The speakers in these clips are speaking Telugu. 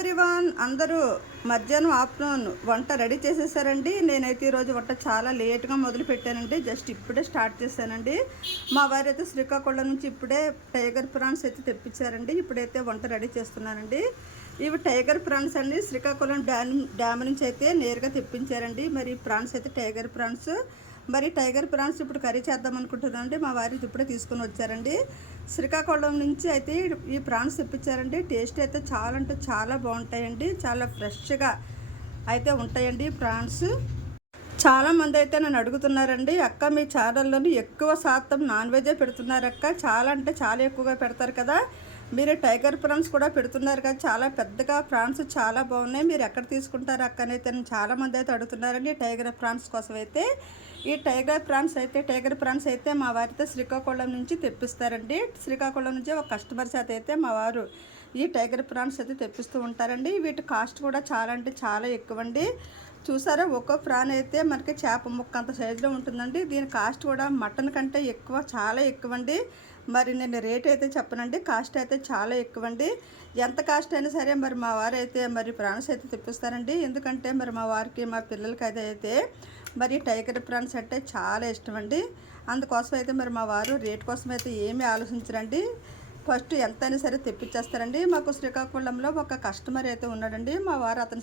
ఎవ్రీవన్, అందరూ మధ్యాహ్నం ఆఫ్టర్నూన్ వంట రెడీ చేసేసారండి. నేనైతే ఈరోజు వంట చాలా లేట్గా మొదలు పెట్టానండి. జస్ట్ ఇప్పుడే స్టార్ట్ చేశానండి. మా వారైతే శ్రీకాకుళం నుంచి ఇప్పుడే టైగర్ ప్రాన్స్ అయితే తెప్పించారండి. ఇప్పుడైతే వంట రెడీ చేస్తున్నానండి. ఇవి టైగర్ ప్రాన్స్ అండి. శ్రీకాకుళం డ్యామ్ నుంచి అయితే నేరుగా తెప్పించారండి. మరి ప్రాన్స్ అయితే టైగర్ ప్రాన్స్. మరి టైగర్ ప్రాన్స్ ఇప్పుడు కర్రీ చేద్దాం అనుకుంటున్నానండి. మా వారి ఇప్పుడే తీసుకొని వచ్చారండి. శ్రీకాకుళం నుంచి అయితే ఈ ప్రాన్స్ తెప్పించారండి. టేస్ట్ అయితే చాలా అంటే చాలా బాగుంటాయండి. చాలా ఫ్రెష్గా అయితే ఉంటాయండి ప్రాన్స్. చాలామంది అయితే నన్ను అడుగుతున్నారండి, అక్క మీ ఛానల్లోని ఎక్కువ శాతం నాన్ వెజే పెడుతున్నారు అక్క, చాలా అంటే చాలా ఎక్కువగా పెడతారు కదా, మీరు టైగర్ ప్రాన్స్ కూడా పెడుతున్నారు కదా, చాలా పెద్దగా ప్రాన్స్ చాలా బాగున్నాయి, మీరు ఎక్కడ తీసుకుంటారు అక్క అని అయితే చాలామంది అయితే అడుగుతున్నారండి. టైగర్ ప్రాన్స్ కోసం అయితే ఈ టైగర్ ప్రాన్స్ అయితే మా వారితో శ్రీకాకుళం నుంచి తెప్పిస్తారండి. శ్రీకాకుళం నుంచి ఒక కస్టమర్ చేత అయితే మా వారు ఈ టైగర్ ప్రాన్స్ అయితే తెప్పిస్తూ ఉంటారండి. వీటి కాస్ట్ కూడా చాలా అంటే చాలా ఎక్కువండి. చూసారా, ఒక్కో ప్రాన్ అయితే మనకి చేప ముక్క అంత సైజులో ఉంటుందండి. దీని కాస్ట్ కూడా మటన్ కంటే ఎక్కువ, చాలా ఎక్కువండి. మరి నేను రేట్ అయితే చెప్పనండి, కాస్ట్ అయితే చాలా ఎక్కువండి. ఎంత కాస్ట్ అయినా సరే మరి మా వారు అయితే మరి ప్రాన్స్ అయితే తెప్పిస్తారండి. ఎందుకంటే మరి మా వారికి మా పిల్లలకి అయితే మరి టైగర్ ప్రాన్స్ అంటే చాలా ఇష్టం అండి. అందుకోసం అయితే మరి మా వారు రేట్ కోసం అయితే ఏమీ ఆలోచించరండి. ఫస్ట్ ఎంత అయినా సరే తెప్పించేస్తారండి. మాకు శ్రీకాకుళంలో ఒక కస్టమర్ అయితే ఉన్నాడండి. మా వారు అతని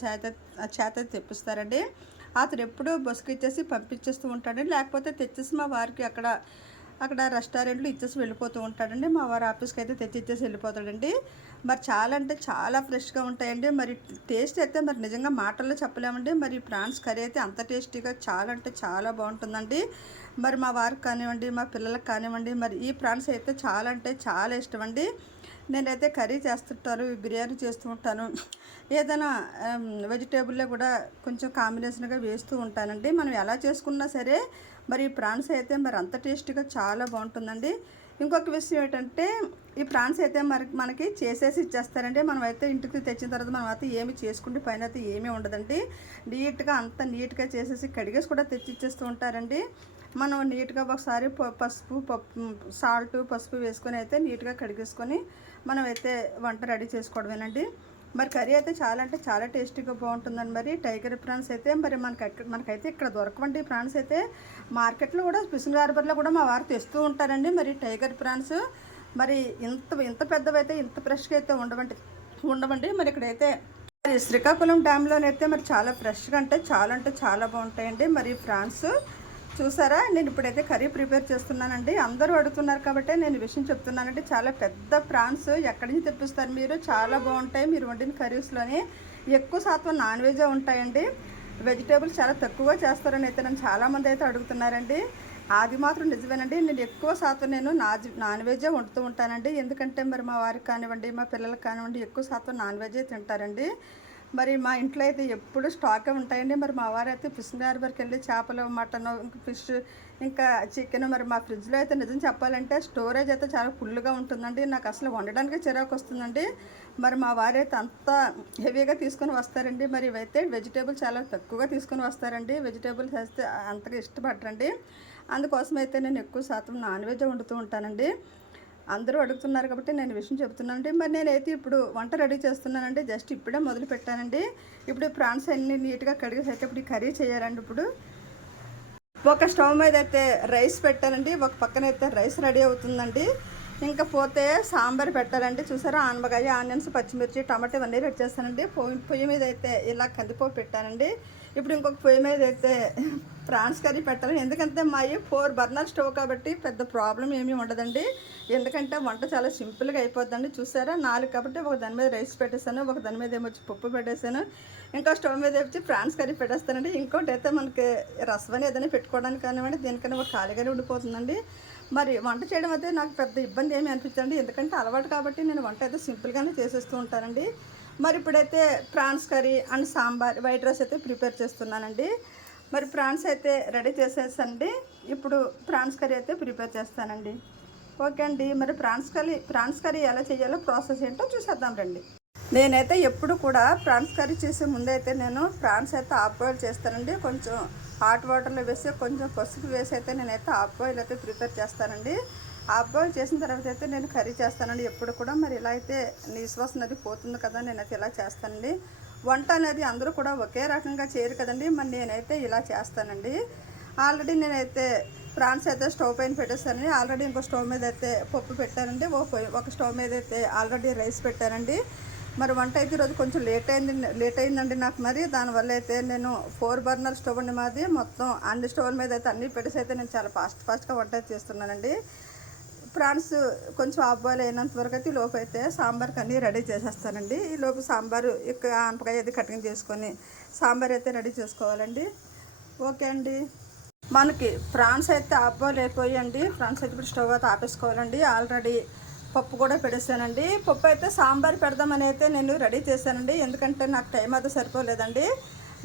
చేత తెప్పిస్తారండి. అతను ఎప్పుడూ బస్సుకి ఇచ్చేసి పంపించేస్తూ ఉంటాడండి. లేకపోతే తెచ్చేసి మా వారికి అక్కడ రెస్టారెంట్లు ఇచ్చేసి వెళ్ళిపోతూ ఉంటాడండి. మా వారు ఆఫీస్కి అయితే తెచ్చి ఇచ్చేసి వెళ్ళిపోతాడండి. మరి చాలా అంటే చాలా ఫ్రెష్గా ఉంటాయండి. మరి టేస్ట్ అయితే మరి నిజంగా మాటల్లో చెప్పలేమండి. మరి ప్రాన్స్ కర్రీ అయితే అంత టేస్టీగా చాలా అంటే చాలా బాగుంటుందండి. మరి మా వారికి కానివ్వండి, మా పిల్లలకు కానివ్వండి, మరి ఈ ప్రాన్స్ అయితే చాలా అంటే చాలా ఇష్టం అండి. నేనైతే కర్రీ చేస్తుంటాను, బిర్యానీ చేస్తూ ఉంటాను, ఏదైనా వెజిటేబుల్లో కూడా కొంచెం కాంబినేషన్గా వేస్తూ ఉంటానండి. మనం ఎలా చేసుకున్నా సరే మరి ఈ ప్రాన్స్ అయితే మరి అంత టేస్టీగా చాలా బాగుంటుందండి. ఇంకొక విషయం ఏంటంటే ఈ ప్రాన్స్ అయితే మనకి చేసేసి ఇచ్చేస్తారండి. మనం అయితే ఇంటికి తెచ్చిన తర్వాత మనం అయితే ఏమి చేసుకుంటే పైన అయితే ఏమీ ఉండదండి. నీట్గా అంత నీట్గా చేసేసి కడిగేసి కూడా తెచ్చి ఇచ్చేస్తూ ఉంటారండి. మనం నీట్గా ఒకసారి సాల్ట్ పసుపు వేసుకొని అయితే నీట్గా కడిగేసుకొని మనం అయితే వంట రెడీ చేసుకోవడమేనండి. మరి కర్రీ అయితే చాలా అంటే చాలా టేస్టీగా బాగుంటుందండి. మరి టైగర్ ప్రాన్స్ అయితే మరి మనకైతే ఇక్కడ దొరకవండి. ప్రాన్స్ అయితే మార్కెట్లో కూడా ఫిషింగ్ హార్బర్లో కూడా మా వారు తెస్తూ ఉంటారండి. మరి టైగర్ ప్రాన్స్ మరి ఇంత పెద్దవైతే ఇంత ఫ్రెష్గా అయితే ఉండవండి. మరి ఇక్కడైతే మరి శ్రీకాకుళం డ్యామ్లోనైతే మరి చాలా ఫ్రెష్గా అంటే చాలా బాగుంటాయండి. మరి ప్రాన్స్ చూసారా, నేను ఇప్పుడైతే కర్రీ ప్రిపేర్ చేస్తున్నానండి. అందరూ అడుగుతున్నారు కాబట్టి నేను విషయం చెప్తున్నానండి. చాలా పెద్ద ప్రాన్స్ ఎక్కడి నుంచి తెప్పిస్తారు మీరు, చాలా బాగుంటాయి. మీరు వండిన కర్రీస్లోనే ఎక్కువ శాతం నాన్ వెజే ఉంటాయండి. వెజిటేబుల్స్ చాలా తక్కువగా చేస్తారని అయితే నన్ను చాలామంది అయితే అడుగుతున్నారండి. అది మాత్రం నిజమేనండి. నేను ఎక్కువ శాతం నాన్ వెజే వండుతూ ఉంటానండి. ఎందుకంటే మరి మా వారికి కానివ్వండి, మా పిల్లలకు కానివ్వండి ఎక్కువ శాతం నాన్ వెజే తింటారండి. మరి మా ఇంట్లో అయితే ఎప్పుడు స్టాకే ఉంటాయండి. మరి మా వారు అయితే ఫిషింగ్ హార్బర్కి వెళ్ళి చేపలు, మటన్, ఇంకా ఫిష్, ఇంకా చికెన్, మరి మా ఫ్రిడ్జ్లో అయితే నిజం చెప్పాలంటే స్టోరేజ్ అయితే చాలా ఫుల్గా ఉంటుందండి. నాకు అసలు వండడానికి చిరాకు వస్తుందండి. మరి మా వారు అయితే అంత హెవీగా తీసుకొని వస్తారండి. మరి ఇవైతే వెజిటేబుల్ చాలా తక్కువగా తీసుకొని వస్తారండి. వెజిటేబుల్స్ అయితే అంతగా ఇష్టపడరండి. అందుకోసం అయితే నేను ఎక్కువ శాతం నాన్ వెజ్ వండుతూ ఉంటానండి. అందరూ అడుగుతున్నారు కాబట్టి నేను విషయం చెప్తున్నానండి. మరి నేనైతే ఇప్పుడు వంట రెడీ చేస్తున్నానండి. జస్ట్ ఇప్పుడే మొదలు పెట్టానండి. ఇప్పుడు ప్రాన్స్ అన్నీ నీట్గా కడిగేసి అయితే ఇప్పుడు కర్రీ చేయాలండి. ఇప్పుడు ఒక స్టవ్ మీద అయితే రైస్ పెట్టానండి. ఒక పక్కన అయితే రైస్ రెడీ అవుతుందండి. ఇంకా పోతే సాంబార్ పెట్టాలండి. చూసారా, ఆనపకాయ, ఆనియన్స్, పచ్చిమిర్చి, టమాటా ఇవన్నీ రెడీ చేస్తానండి. పొయ్యి మీద అయితే ఇలా కందిపోపు పెట్టానండి. ఇప్పుడు ఇంకొక పొయ్యి మీద అయితే ప్రాన్స్ కర్రీ పెట్టాలి. ఎందుకంటే మా 4 బర్నర్ స్టవ్ కాబట్టి పెద్ద ప్రాబ్లం ఏమీ ఉండదండి. ఎందుకంటే వంట చాలా సింపుల్గా అయిపోద్దండి. చూసారా, 4 కాబట్టి ఒక దాని మీద రైస్ పెట్టేసాను, ఒక దాని మీద ఏమొచ్చి పప్పు పెట్టేసాను, ఇంకా స్టవ్ మీద వచ్చి ప్రాన్స్ కర్రీ పెట్టేస్తానండి. ఇంకోటి అయితే మనకి రసం ఏదైనా పెట్టుకోవడానికి కానివ్వండి, దేనికైనా ఒక ఖాళీగానే ఉండిపోతుందండి. మరి వంట చేయడం అయితే నాకు పెద్ద ఇబ్బంది ఏమీ అనిపించండి. ఎందుకంటే అలవాటు కాబట్టి నేను వంట అయితే సింపుల్గానే చేసేస్తూ ఉంటానండి. మరి ఇప్పుడైతే prawns curry and sambar, white rice అయితే ప్రిపేర్ చేస్తున్నానండి. మరి ప్రాన్స్ అయితే రెడీ చేసేసండి. ఇప్పుడు ప్రాన్స్ కర్రీ అయితే ప్రిపేర్ చేస్తానండి. ఓకే అండి, మరి ప్రాన్స్ కర్రీ ఎలా చేయాలో ప్రాసెస్ ఏంటో చూసేద్దాం రండి. నేనైతే ఎప్పుడు కూడా ప్రాన్స్ కర్రీ చేసే ముందైతే నేను ప్రాన్స్ అయితే హాఫ్ బాయిల్ చేస్తానండి. కొంచెం హాట్ వాటర్లో వేసి కొంచెం పసుపు వేసి అయితే నేనైతే హాఫ్ బాయిల్ అయితే ప్రిపేర్ చేస్తానండి. హాఫ్ బాయిల్ చేసిన తర్వాత అయితే నేను కర్రీ చేస్తానండి ఎప్పుడు కూడా. మరి ఇలా అయితే నీసు వాసన అది పోతుంది కదా, నేనైతే ఇలా చేస్తానండి. వంట అనేది అందరూ కూడా ఒకే రకంగా చేయరు కదండి, మరి నేనైతే ఇలా చేస్తానండి. ఆల్రెడీ నేనైతే ప్రాన్స్ అయితే స్టవ్ పైన పెట్టేస్తానండి. ఆల్రెడీ ఇంకో స్టవ్ మీద అయితే పప్పు పెట్టానండి. ఒక స్టవ్ మీద అయితే ఆల్రెడీ రైస్ పెట్టానండి. మరి వంట అయితే ఈరోజు కొంచెం లేట్ అయిందండి నాకు. మరి దానివల్ల అయితే నేను 4 బర్నర్ స్టవ్ అండి మాది. మొత్తం అన్ని స్టవ్ల మీద అయితే అన్నీ పెట్టేసి అయితే నేను చాలా ఫాస్ట్గా వంట అయితే చేస్తున్నానండి. ప్రాన్స్ కొంచెం హాఫ్ బాయిల్ అయినంత వరకు అయితే ఈ లోపు అయితే సాంబార్కి అన్నీ రెడీ చేసేస్తానండి. ఈ లోపు సాంబారు ఆనపకాయ అయితే కటింగ్ చేసుకొని సాంబార్ అయితే రెడీ చేసుకోవాలండి. ఓకే అండి, మనకి ప్రాన్స్ అయితే హాఫ్ బాయిల్ అయిపోయాయండి. ప్రాన్స్ అయితే ఇప్పుడు స్టవ్ అయితే ఆపేసుకోవాలండి. ఆల్రెడీ పప్పు కూడా పెట్టేసానండి. పప్పు అయితే సాంబార్ పెడదామని అయితే నేను రెడీ చేశానండి, ఎందుకంటే నాకు టైం అయితే సరిపోలేదండి.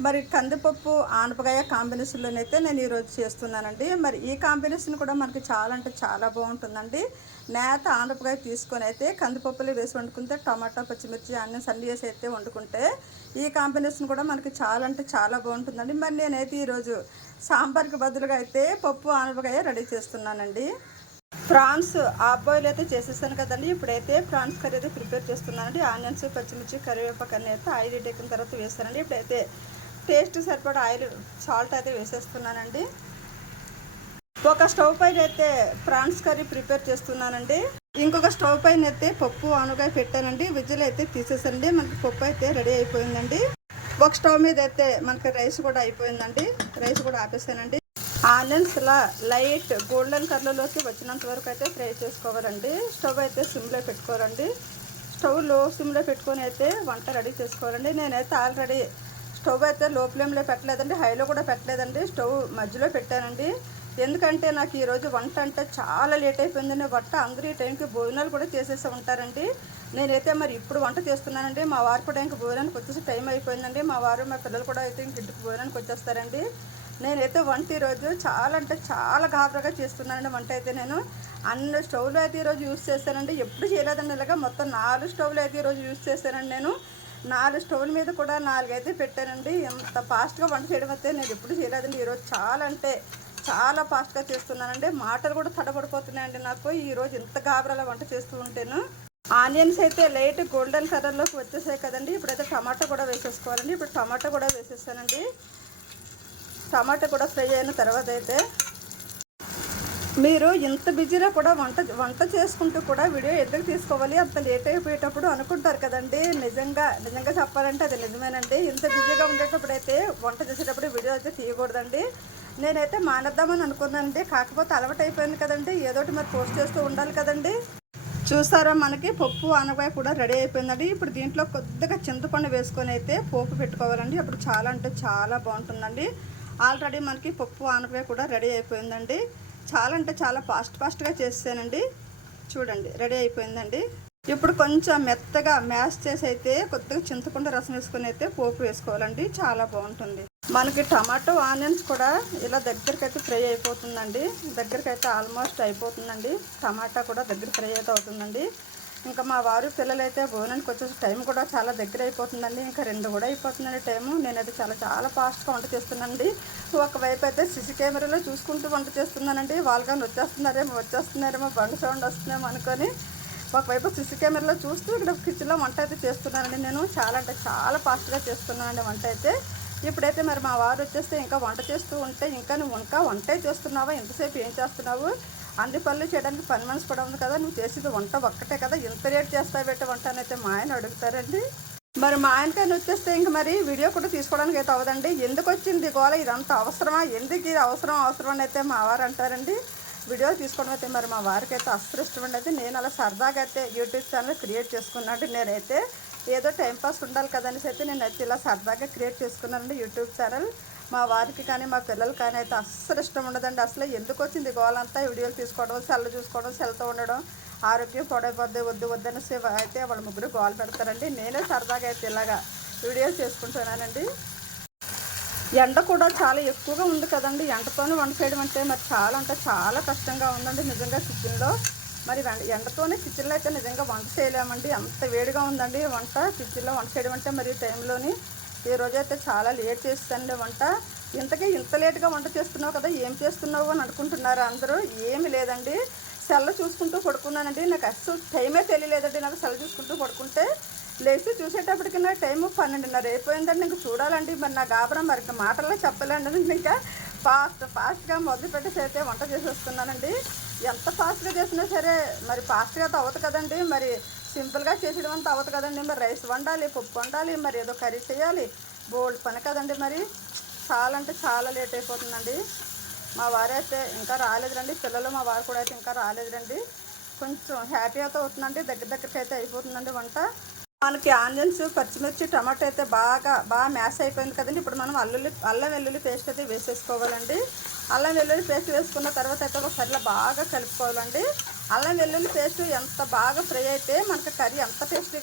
మరి కందిపప్పు ఆనపకాయ కాంబినేషన్లోనైతే నేను ఈరోజు చేస్తున్నానండి. మరి ఈ కాంబినేషన్ కూడా మనకి చాలా అంటే చాలా బాగుంటుందండి. నేత ఆనపకాయ తీసుకొని అయితే కందిపప్పులు వేసి వండుకుంటే, టమాటా పచ్చిమిర్చి ఆనియన్స్ అన్నీ వేసి అయితే వండుకుంటే ఈ కాంబినేషన్ కూడా మనకి చాలా అంటే చాలా బాగుంటుందండి. మరి నేనైతే ఈరోజు సాంబార్కి బదులుగా అయితే పప్పు ఆనపకాయ రెడీ చేస్తున్నానండి. ప్రాన్స్ హాఫ్ బాయిల్ అయితే చేసేసాను కదండి. ఇప్పుడైతే ప్రాన్స్ కర్రీ అయితే ప్రిపేర్ చేస్తున్నానండి. ఆనియన్స్ పచ్చిమిర్చి కరివేపాకు అన్నీ అయితే ఆయిల్ ఎక్కిన తర్వాత వేస్తానండి. ఇప్పుడైతే టేస్ట్ సరిపడా ఆయిల్ సాల్ట్ అయితే వేసేస్తున్నానండి. ఒక స్టవ్ పైన అయితే ప్రాన్స్ కర్రీ ప్రిపేర్ చేస్తున్నానండి. ఇంకొక స్టవ్ పైన అయితే పప్పు ఆనపకాయ పెట్టానండి. విజిల్ అయితే తీసేసండి. మనకి పప్పు అయితే రెడీ అయిపోయిందండి. ఒక స్టవ్ మీద అయితే మనకి రైస్ కూడా అయిపోయిందండి. రైస్ కూడా ఆపేసానండి. ఆనియన్స్ ఇలా లైట్ గోల్డెన్ కలర్లోకి వచ్చినంత వరకు అయితే ఫ్రై చేసుకోవాలండి. స్టవ్ అయితే సిమ్లో పెట్టుకోవాలండి. స్టవ్ లో సిమ్లో పెట్టుకొని అయితే వంట రెడీ చేసుకోవాలండి. నేనైతే ఆల్రెడీ స్టవ్ అయితే లో ఫ్లేమ్లో పెట్టలేదండి, హైలో కూడా పెట్టలేదండి, స్టవ్ మధ్యలో పెట్టానండి. ఎందుకంటే నాకు ఈరోజు వంట అంటే చాలా లేట్ అయిపోయిందండి. వంట అందరూ ఈ టైంకి భోజనాలు కూడా చేసేసి ఉంటారండి. నేనైతే మరి ఇప్పుడు వంట చేస్తున్నానండి. మా వారు కూడా ఇంక భోజనానికి వచ్చేసి టైం అయిపోయిందండి. మా వారు మా పిల్లలు కూడా అయితే ఇంక ఇంటికి భోజనానికి వచ్చేస్తారండి. నేనైతే వంట ఈరోజు చాలా అంటే చాలా గాబరాగా చేస్తున్నానండి. వంట అయితే నేను అన్ని స్టవ్లు అయితే ఈరోజు యూజ్ చేస్తానండి. ఎప్పుడు చేయలేదండి ఇలాగా. మొత్తం 4 స్టవ్లు అయితే ఈరోజు యూజ్ చేశానండి. నేను 4 స్టవ్ల మీద కూడా 4 అయితే పెట్టానండి. ఎంత ఫాస్ట్గా వంట చేయడం అయితే నేను ఎప్పుడు చేయలేదండి. ఈరోజు చాలా అంటే చాలా ఫాస్ట్గా చేస్తున్నానండి. మాటలు కూడా తడబడిపోతున్నాయండి నాకు ఈరోజు ఇంత గాబరాలా వంట చేస్తూ ఉంటేను. ఆనియన్స్ అయితే లైట్ గోల్డెన్ కలర్లోకి వచ్చేసాయి కదండి. ఇప్పుడైతే టమాటా కూడా వేసేసుకోవాలండి. ఇప్పుడు టమాటా కూడా వేసేసానండి. టమాటా కూడా ఫ్రై అయిన తర్వాత అయితే మీరు ఇంత బిజీగా కూడా వంట చేసుకుంటూ కూడా వీడియో ఎందుకు తీసుకోవాలి, అంత లేట్ అయిపోయేటప్పుడు అనుకుంటారు కదండి. నిజంగా చెప్పాలంటే అది నిజమేనండి. ఇంత బిజీగా ఉండేటప్పుడు అయితే వంట చేసేటప్పుడు వీడియో అయితే తీయకూడదండి. నేనైతే మానేద్దామని అనుకున్నానండి. కాకపోతే అలవాటు అయిపోయింది కదండి, ఏదోటి మరి పోస్ట్ చేస్తూ ఉండాలి కదండి. చూసారా, మనకి పప్పు ఆనపకాయ కూడా రెడీ అయిపోయిందండి. ఇప్పుడు దీంట్లో కొద్దిగా చింతపండు వేసుకొని అయితే పోపు పెట్టుకోవాలండి. అప్పుడు చాలా అంటే చాలా బాగుంటుందండి. ఆల్రెడీ మనకి పప్పు ఆనపకాయ కూడా రెడీ అయిపోయిందండి. చాలా అంటే చాలా ఫాస్ట్గా చేసానండి. చూడండి రెడీ అయిపోయిందండి. ఇప్పుడు కొంచెం మెత్తగా మ్యాష్ చేసి అయితే కొద్దిగా చింతపండు రసం వేసుకొని అయితే పోపు వేసుకోవాలండి. చాలా బాగుంటుంది. మనకి టమాటో ఆనియన్స్ కూడా ఇలా దగ్గరికి ఫ్రై అయిపోతుందండి. దగ్గరికి ఆల్మోస్ట్ అయిపోతుందండి. టమాటా కూడా దగ్గర ఫ్రై అయితే అవుతుందండి. ఇంకా మా వారు పిల్లలు అయితే భోజనానికి వచ్చేసి టైం కూడా చాలా దగ్గర అయిపోతుందండి. ఇంకా 2 కూడా అయిపోతుందండి టైము. నేనైతే చాలా ఫాస్ట్గా వంట చేస్తున్నానండి. ఒకవైపు అయితే సిసి కెమెరాలో చూసుకుంటూ వంట చేస్తున్నానండి. వాళ్ళు కానీ వచ్చేస్తున్నారేమో బండి సౌండ్ వస్తుందేమో అనుకొని ఒకవైపు సిసి కెమెరాలో చూస్తూ ఇక్కడ కిచెన్లో వంట అయితే చేస్తున్నానండి. నేను చాలా అంటే చాలా ఫాస్ట్గా చేస్తున్నానండి వంట అయితే. ఇప్పుడైతే మరి మా వారు వచ్చేస్తే ఇంకా వంట చేస్తూ ఉంటే, ఇంకా నువ్వు ఇంకా వంటే చేస్తున్నావా, ఎంతసేపు ఏం చేస్తున్నావు, అన్ని పనులు చేయడానికి పని మనసు కూడా ఉంది కదా, నువ్వు చేసేది వంట ఒక్కటే కదా, ఎంత రేట్ చేస్తావు పెట్టే వంట అని అయితే మా ఆయన అడుగుతారండి. మరి మా ఆయనకైనా వచ్చేస్తే ఇంక మరి వీడియో కూడా తీసుకోవడానికి అయితే అవ్వదండి. ఎందుకు వచ్చింది గోల, ఇదంతా అవసరమా, ఎందుకు ఇది అవసరం అని అయితే మా వారు అంటారండి. వీడియో తీసుకోవడం అయితే మరి మా వారికి అయితే అస్సలు ఇష్టం అయితే. నేను అలా సరదాగా అయితే యూట్యూబ్ ఛానల్ క్రియేట్ చేసుకున్నాను. నేనైతే ఏదో టైంపాస్ ఉండాలి కదనేసి అయితే నేనైతే ఇలా సరదాగా క్రియేట్ చేసుకున్నానండి యూట్యూబ్ ఛానల్. మా వారికి కానీ మా పిల్లలు కానీ అయితే అస్సలు ఇష్టం ఉండదండి. అసలు ఎందుకు వచ్చింది గోలంతా వీడియోలు తీసుకోవడం, సెల్ చూసుకోవడం, సెల్తో ఉండడం, ఆరోగ్యం పాడైపోద్ది, వద్దనేసి అయితే వాళ్ళ ముగ్గురు గోలు పెడతారండి. నేనే సరదాగా అయితే ఇలాగా వీడియోలు చేసుకుంటున్నానండి. ఎండ కూడా చాలా ఎక్కువగా ఉంది కదండి. ఎండతోనే వంట చేయడం అంటే మరి చాలా అంటే చాలా కష్టంగా ఉందండి నిజంగా కిచెన్లో. మరి ఎండతోనే కిచెన్లో అయితే నిజంగా వంట చేయలేమండి. అంత వేడిగా ఉందండి వంట కిచెన్లో వంట చేయడం అంటే. మరి టైంలోని ఈ రోజైతే చాలా లేట్ చేస్తానండి వంట. ఇంత లేట్గా వంట చేస్తున్నావు కదా, ఏం చేస్తున్నావు అని అనుకుంటున్నారు అందరూ. ఏమి లేదండి, సెల్ చూసుకుంటూ పడుకున్నానండి. నాకు అస్సలు టైమే తెలియలేదండి. నాకు సెల్ చూసుకుంటూ పడుకుంటే లేచి చూసేటప్పటికి నా టైము 12:30 అయిపోయిందండి. ఇంక చూడాలండి మరి నా గాబరం మరి ఇంకా మాటల్లో చెప్పలేండి. ఇంకా ఫాస్ట్గా మొదలుపెట్టేసి అయితే వంట చేసేస్తున్నానండి. ఎంత ఫాస్ట్గా చేసినా సరే మరి ఫాస్ట్గా అయితే అవ్వదు కదండి. మరి సింపుల్గా చేసేయడం అంతా అవ్వదు కదండి. మరి రైస్ వండాలి, పప్పు వండాలి, మరి ఏదో కర్రీ చేయాలి, బోల్డ్ పని కదండి. మరి చాలా అంటే చాలా లేట్ అయిపోతుందండి. మా వారు అయితే ఇంకా రాలేదురండి. పిల్లలు మా వారు కూడా అయితే ఇంకా రాలేదురండి. కొంచెం హ్యాపీ అయితే అవుతుందండి. దగ్గరికి అయితే అయిపోతుందండి వంట. మనకి ఆనియన్స్, పచ్చిమిర్చి, టమాటో అయితే బాగా మ్యాష్ అయిపోయింది కదండి. ఇప్పుడు మనం అల్లం వెల్లుల్లి పేస్ట్ అయితే వేసేసుకోవాలండి. అల్లం వెల్లుల్లి పేస్ట్ వేసుకున్న తర్వాత అయితే ఒకసారి బాగా కలుపుకోవాలండి. అల్లం వెల్లుల్లి పేస్ట్ ఎంత బాగా ఫ్రై అయితే మనకి కర్రీ ఎంత టేస్టీగా